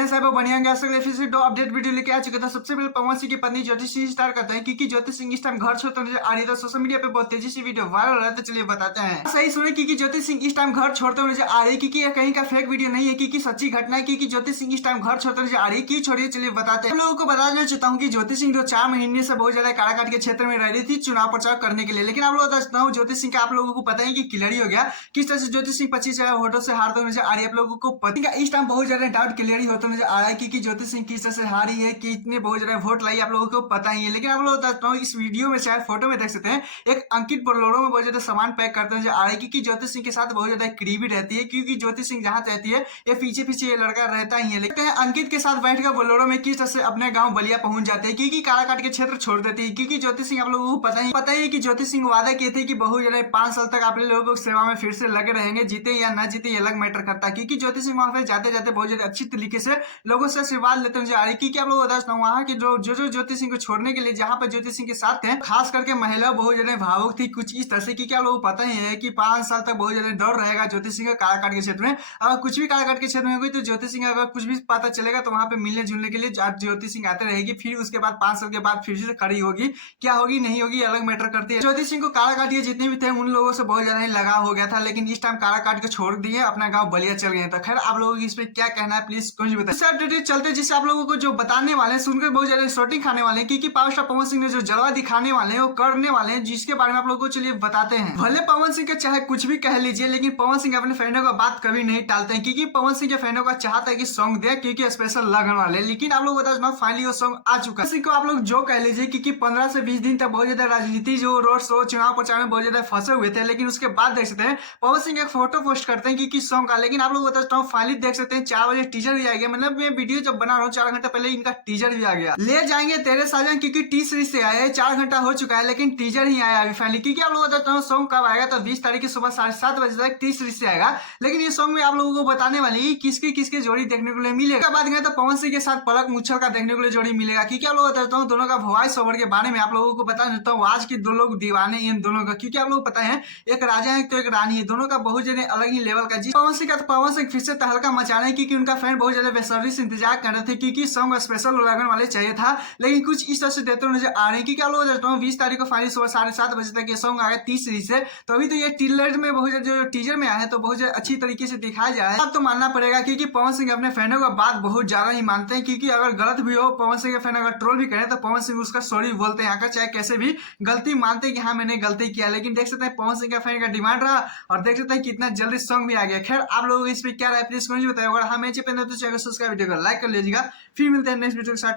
बढ़िया साहब बढ़िया गया सकते फिर से दो अपडेट वीडियो लेके आ चुके थे। सबसे पहले पवन सिंह की पत्नी ज्योति सिंह स्टार करते हैं क्योंकि ज्योति सिंह इस टाइम घर छोड़ते नजर आ रही है। सोशल मीडिया पे बहुत तेजी से वीडियो वायरल हो रहा है, तो चलिए बताते हैं। सही सुने क्योंकि ज्योति सिंह इस टाइम घर छोड़ते हुए नजर आ रही है, क्योंकि ये कहीं का फेक वीडियो नहीं है, क्योंकि सच्ची घटना है। क्योंकि ज्योति सिंह इस टाइम घर छोड़ते नजर आ रही है, क्यों छोड़िए चलिए बताते हैं। हम लोगों को बता देना चाहता हूँ कि ज्योति सिंह जो 4 महीने से बहुत ज्यादा काराकाट के क्षेत्र में रह रही थी चुनाव प्रचार करने के लिए, लेकिन आप लोग बताता हूँ ज्योति सिंह का आप लोगों को पता है कि क्लियर हो गया किस तरह से ज्योति सिंह 25 वोटों से हारते नजर आ रही है। आप लोगों को पता है इस टाइम बहुत ज्यादा डाउट क्लियर होता नजर आ रहा है कि ज्योति सिंह किस तरह से हारी है, कि इतने बहुत ज्यादा वोट लाई, आप लोगों को पता ही है। लेकिन आप लोग बताता हूँ इस वीडियो में शायद फोटो में देख सकते हैं एक अंकित बरलोड़ो में बहुत ज्यादा सामान पैक करते नजर आ रहा है, क्योंकि ज्योति सिंह के साथ बहुत ज्यादा करीबी रहती है, क्योंकि ज्योति सिंह जहां रहती है ये पीछे पीछे ये लड़का रहता ही है। लेकिन अंकित के साथ बैठकर बोलोरो में किस तरह से अपने गांव बलिया पहुंच जाते हैं, क्योंकि काराकाट के क्षेत्र छोड़ देती है। क्योंकि ज्योति सिंह आप लोगों को पता ही है कि ज्योति सिंह वादा किए थे कि बहुत ज्यादा 5 साल तक आप लोगों को सेवा में फिर से लगे रहेंगे, जीते या ना जीते ये अलग मैटर करता है। क्योंकि ज्योति सिंह वहां पे जाते जाते बहुत ज्यादा अच्छी तरीके से लोगों से आशीर्वाद लेते नजर आ रही है। क्योंकि आप लोग बता वहां के जो ज्योति सिंह को छोड़ने के लिए जहां पर ज्योति सिंह के साथ थे, खास करके महिला बहुत ज्यादा भावुक थी कुछ इस तरह से। क्योंकि आप लोगों को पता ही है कि 5 साल तक बहुत ज्यादा डर रहेगा ज्योति सिंह का काराकाट के क्षेत्र में। अगर कुछ भी काराकाट के क्षेत्र में होगी तो ज्योति सिंह अगर कुछ भी पता चलेगा तो वहां पे मिलने जुलने के लिए ज्योति सिंह आते रहेगी। फिर उसके बाद 5 साल के बाद फिर से खड़ी होगी, क्या होगी नहीं होगी अलग मैटर करती है। ज्योति सिंह को काराकाट के जितने भी थे उन लोगों से बहुत ज्यादा लगाव हो गया था, लेकिन इस टाइम काराकाट को छोड़ दिए, अपना गाँव बलिया चल गए। तो खैर आप लोगों को इस पे क्या कहना है प्लीज कुछ बताइए। चलते जिससे आप लोगों को जो बताने वाले हैं सुनकर बहुत ज्यादा शॉटिंग खाने वाले हैं, क्योंकि पावर स्टार पवन सिंह ने जो जलवा दिखाने वाले हैं वो करने वाले हैं, जिसके बारे में आप लोगों को चलिए बताते हैं। भले पवन सिंह के चाहे कुछ भी कह लीजिए, लेकिन पवन सिंह अपने फैनों का बात कभी नहीं टालते हैं, क्योंकि पवन सिंह के फैनों का चाहता है कि सॉन्ग दे, क्योंकि स्पेशल लगन वाले। लेकिन आप लोग बता देना फाइनली वो सॉन्ग आ चुका है। को आप लोग जो कह लीजिए, क्योंकि 15 से 20 दिन तक बहुत ज्यादा राजनीति जो रोड शो चुनाव प्रचार में बहुत ज्यादा फंसे हुए थे, लेकिन उसके बाद देख सकते हैं पवन सिंह एक फोटो पोस्ट करते हैं क्योंकि सॉन्ग का। लेकिन आप लोग बताता हूँ फाइनली देख सकते हैं 4 बजे टीजर भी आ गया। मतलब मैं वीडियो जब बना रहा हूँ 4 घंटा पहले इनका टीजर भी आ गया। ले जाएंगे तेरे साजन, क्योंकि टी सीरीज से आया है, 4 घंटा हो चुका है लेकिन टीजर ही आया अभी फाइनली। क्योंकि आप लोग बताता हूँ सॉन्ग कब आएगा, तो 20 तारीख की सुबह 7:30 बजे तक टी सीरीज से आएगा। लेकिन ये सॉन्ग में आप लोगों को बताने वाली किसके किसके जोड़ी देखने को मिलेगा। उसके बाद गए तो पवन सिंह के साथ पलक मुच्छल का देखने को जोड़ी मिलेगा। क्योंकि आप लोग बताता हूँ दोनों का वॉइस ओवर के बारे में आप लोगों को बता देता हूँ। आज के 2 लोग दीवाने इन दोनों का, क्योंकि आप लोग पता है एक राजा है तो एक रानी है, दोनों का बहुत ज्यादा अलग ही लेवल का। जी पवन सिंह का तो पवन सिंह फिर से तहलका मचा रहे हैं, क्योंकि उनका फैन बहुत ज्यादा बेसब्री से इंतजार कर रहे थे, क्योंकि सॉन्ग स्पेशल लगन वाले चाहिए था, लेकिन कुछ इस तरह से देते हुए नजर आ रहे हैं। क्योंकि आप लोग बताता हूँ 20 तारीख को फाइनली सुबह 7:30 बजे तक ये सॉन्ग आया 30 सीरीज से। तो अभी तो ये टीलर में बहुत ज्यादा जो टीजर में आया है तो बहुत ज्यादा अच्छी तरीके से दिखाया जा रहा है। अब तो मानना पड़ेगा क्योंकि पवन सिंह अपने फैनों का बात बहुत ज्यादा ही मानते हैं, क्योंकि अगर गलत भी हो पवन सिंह के फैन अगर ट्रोल भी करें तो पवन सिंह उसका सॉरी बोलते हैं, आकर चाहे कैसे भी गलती मानते हैं कि हाँ मैंने गलती किया। लेकिन देख सकते हैं पवन सिंह का फैन का डिमांड रहा और देख सकते हैं कितना जल्दी सॉन्ग भी आ गया। खैर आप लोगों को इस पे क्या राय प्लीज कमेंट बताइए। अगर हमें चैनल तो चैनल सब्सक्राइब वीडियो को लाइक कर लीजिएगा। फिर मिलते हैं नेक्स्ट वीडियो के साथ।